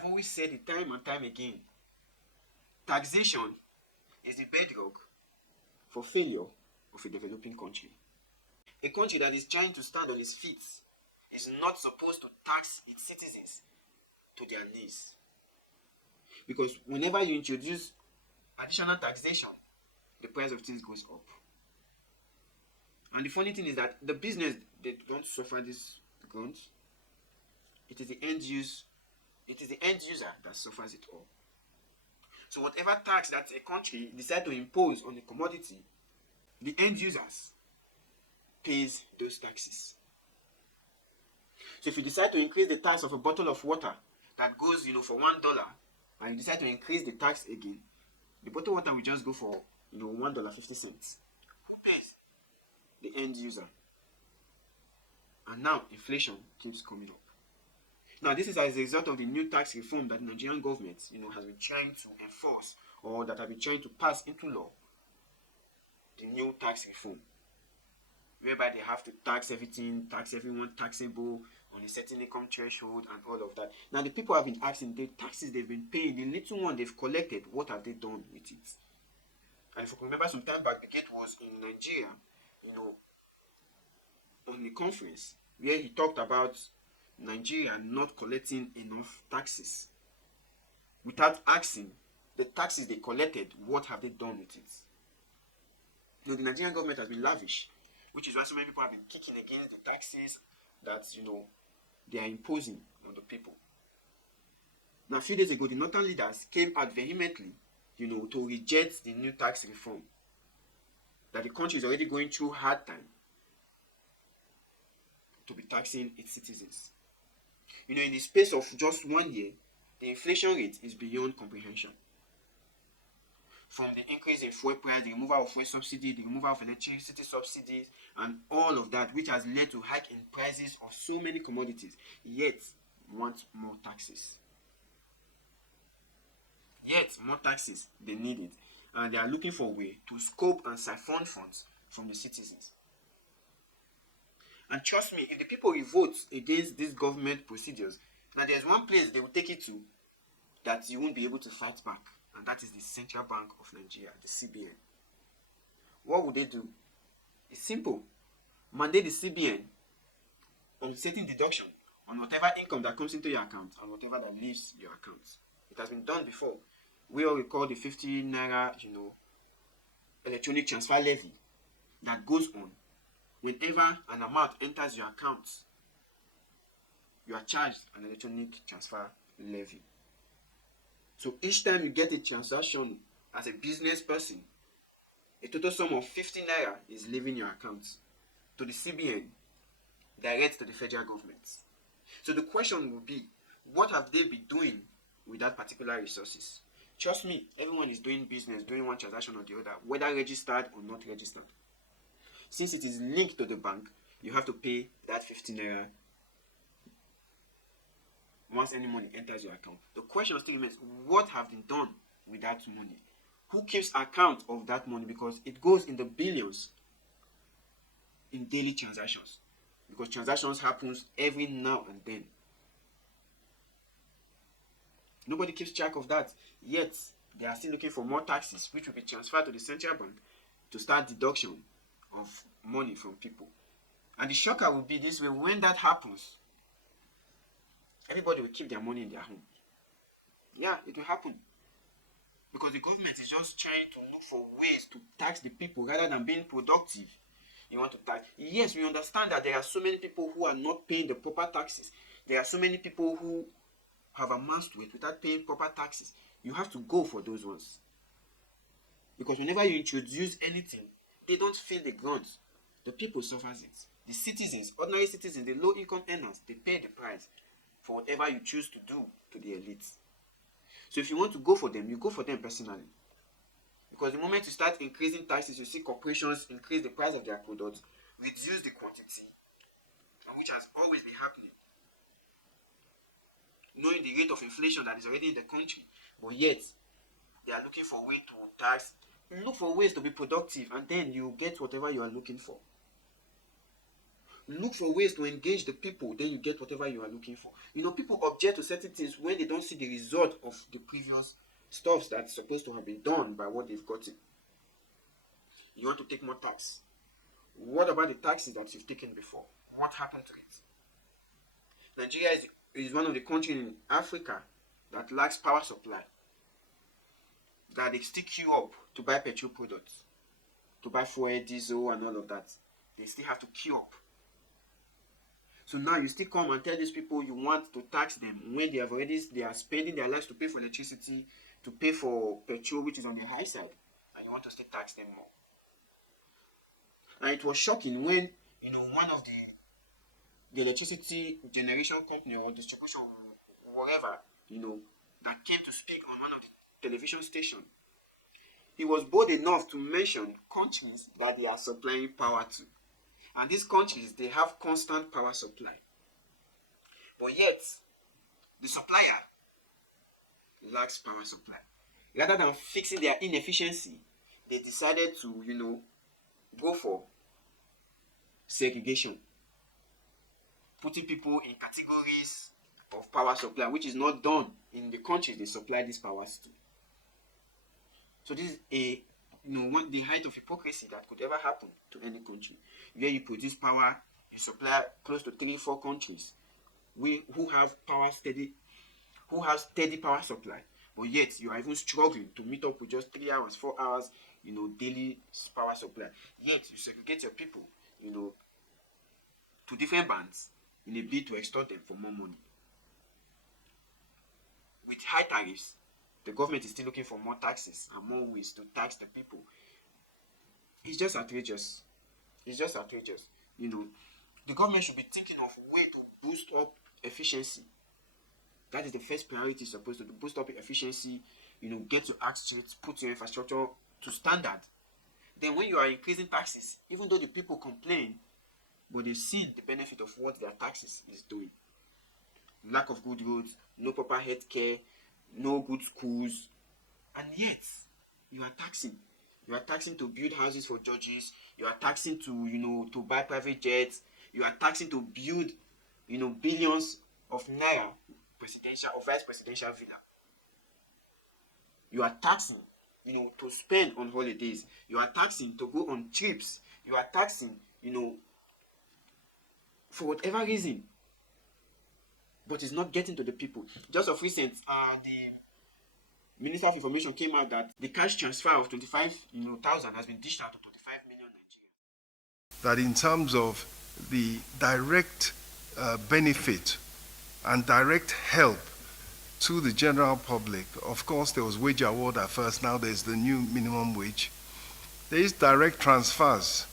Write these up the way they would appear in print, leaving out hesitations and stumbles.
I've always said it time and time again, taxation is the bedrock for failure of a developing country. A country that is trying to stand on its feet is not supposed to tax its citizens to their knees. Because whenever you introduce additional taxation, the price of things goes up. And the funny thing is that the business, they don't suffer this grunt. It is the end user that suffers it all. So whatever tax that a country decides to impose on a commodity, the end users pays those taxes. So if you decide to increase the tax of a bottle of water that goes, for $1, and you decide to increase the tax again, the bottle of water will just go for, $1.50. Who pays? The end user. And now inflation keeps coming up. Now this is as a result of the new tax reform that the Nigerian government, has been trying to enforce, or that have been trying to pass into law. The new tax reform, whereby they have to tax everything, tax everyone taxable on a certain income threshold and all of that. Now the people have been asking, the taxes they've been paying, the little one they've collected, what have they done with it? And if you remember, some time back, the gate was in Nigeria, on a conference where he talked about Nigeria not collecting enough taxes. Without asking the taxes they collected, what have they done with it? The Nigerian government has been lavish, which is why so many people have been kicking against the taxes that they are imposing on the people. Now, a few days ago, the northern leaders came out vehemently, to reject the new tax reform. That the country is already going through hard time to be taxing its citizens. In the space of just 1 year, the inflation rate is beyond comprehension. From the increase in fuel price, the removal of fuel subsidy, the removal of electricity subsidies, and all of that, which has led to hike in prices of so many commodities, yet want more taxes. They need it. And they are looking for a way to scope and siphon funds from the citizens. And trust me, if the people revolt against these government procedures, now there's one place they will take it to that you won't be able to fight back. And that is the Central Bank of Nigeria, the CBN. What would they do? It's simple. Mandate the CBN on setting deduction on whatever income that comes into your account and whatever that leaves your account. It has been done before. We all recall the 50 naira, electronic transfer levy that goes on. Whenever an amount enters your account, you are charged an electronic transfer levy. So each time you get a transaction as a business person, a total sum of 50 naira is leaving your account to the CBN, direct to the federal government. So the question will be, what have they been doing with that particular resources? Trust me, everyone is doing business, doing one transaction or the other, whether registered or not registered. Since it is linked to the bank, you have to pay that 50 naira once any money enters your account. The question still remains, what have been done with that money? Who keeps account of that money? Because it goes in the billions in daily transactions. Because transactions happens every now and then. Nobody keeps track of that. Yet, they are still looking for more taxes, which will be transferred to the central bank to start deduction of money from people. And the shocker will be this way: when that happens, everybody will keep their money in their home. Yeah, it will happen. Because the government is just trying to look for ways to tax the people rather than being productive. You want to tax. Yes, we understand that there are so many people who are not paying the proper taxes. There are so many people who have amassed to it without paying proper taxes. You have to go for those ones. Because whenever you introduce anything, they don't feel the grunt. The people suffers it. The citizens, ordinary citizens, the low income earners, they pay the price for whatever you choose to do to the elites. So if you want to go for them, you go for them personally. Because the moment you start increasing taxes, you see corporations increase the price of their products, reduce the quantity, and which has always been happening. Knowing the rate of inflation that is already in the country, but yet they are looking for ways to tax. You look for ways to be productive, and then you get whatever you are looking for. Look for ways to engage the people, then you get whatever you are looking for. People object to certain things when they don't see the result of the previous stuffs that's supposed to have been done by what they've gotten. You want to take more tax. What about the taxes that you've taken before? What happened to it? Nigeria is one of the countries in Africa that lacks power supply. That they still queue up to buy petrol products, to buy fuel, diesel, and all of that. They still have to queue up. So now you still come and tell these people you want to tax them when they are spending their lives to pay for electricity, to pay for petrol, which is on the high side, and you want to still tax them more. And it was shocking when one of the electricity generation company or distribution, whatever, that came to speak on one of the television stations. He was bold enough to mention countries that they are supplying power to. And these countries, they have constant power supply. But yet, the supplier lacks power supply. Rather than fixing their inefficiency, they decided to, go for segregation. Putting people in categories of power supply, which is not done in the countries they supply these powers to. So this is the height of hypocrisy that could ever happen to any country. Where you produce power, you supply close to 3-4 countries who have steady power supply, but yet you are even struggling to meet up with just 3 hours, 4 hours, daily power supply. Yet you segregate your people, to different bands in a bid to extort them for more money. With high tariffs, the government is still looking for more taxes and more ways to tax the people. It's just outrageous. The government should be thinking of a way to boost up efficiency. That is the first priority, supposed to boost up efficiency, get your acts straight, put your infrastructure to standard. Then when you are increasing taxes, even though the people complain, but they see the benefit of what their taxes is doing. Lack of good roads, no proper health care, no good schools, and yet you are taxing. You are taxing to build houses for judges. You are taxing to buy private jets. You are taxing to build, billions of naira presidential or vice presidential villa. You are taxing, to spend on holidays. You are taxing to go on trips. You are taxing, for whatever reason. But it's not getting to the people. Just of recent, the Minister of Information came out that the cash transfer of 25,000 has been dished out to 25 million Nigerians. That in terms of the direct benefit and direct help to the general public, of course there was wage award at first, now there's the new minimum wage. There is direct transfers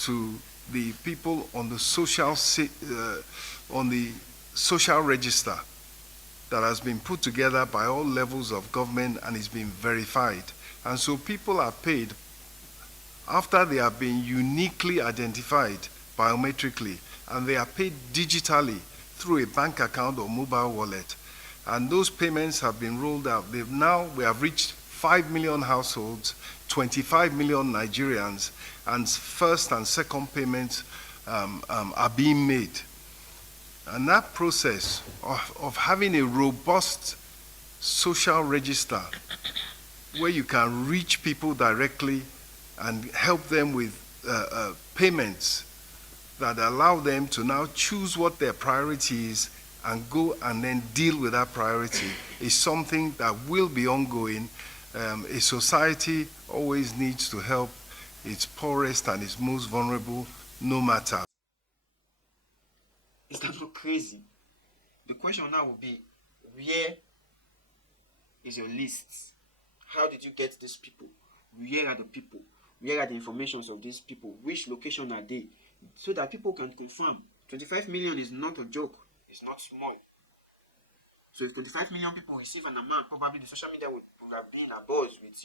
to the people on the social register that has been put together by all levels of government and is being verified. And so people are paid after they have been uniquely identified biometrically, and they are paid digitally through a bank account or mobile wallet. And those payments have been rolled out. We have reached 5 million households, 25 million Nigerians, and first and second payments are being made. And that process of having a robust social register where you can reach people directly and help them with payments that allow them to now choose what their priority is and go and then deal with that priority is something that will be ongoing. A society always needs to help its poorest and its most vulnerable, no matter. Is that not crazy? The question now will be, where is your list? How did you get these people? Where are the people? Where are the informations of these people? Which location are they? So that people can confirm. 25 million is not a joke. It's not small. So if 25 million people receive an amount, probably the social media would have been abuzz with,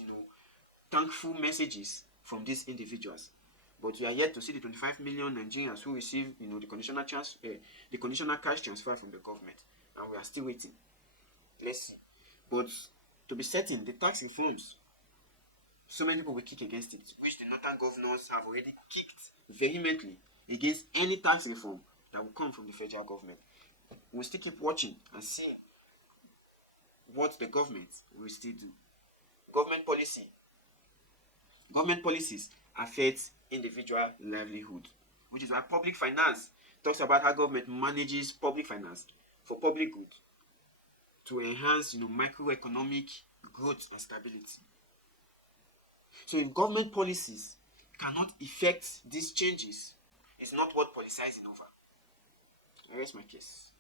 thankful messages from these individuals. But we are yet to see the 25 million Nigerians who receive, the conditional cash transfer from the government, and we are still waiting. Let's see. But to be certain, the tax reforms, so many people will kick against it, which the northern governors have already kicked vehemently against any tax reform that will come from the federal government. We'll still keep watching and see what the government will still do. Government policies affect individual livelihood, which is why public finance talks about how government manages public finance for public good to enhance microeconomic growth and stability. So if government policies cannot effect these changes, it's not worth politicizing over. I rest my case.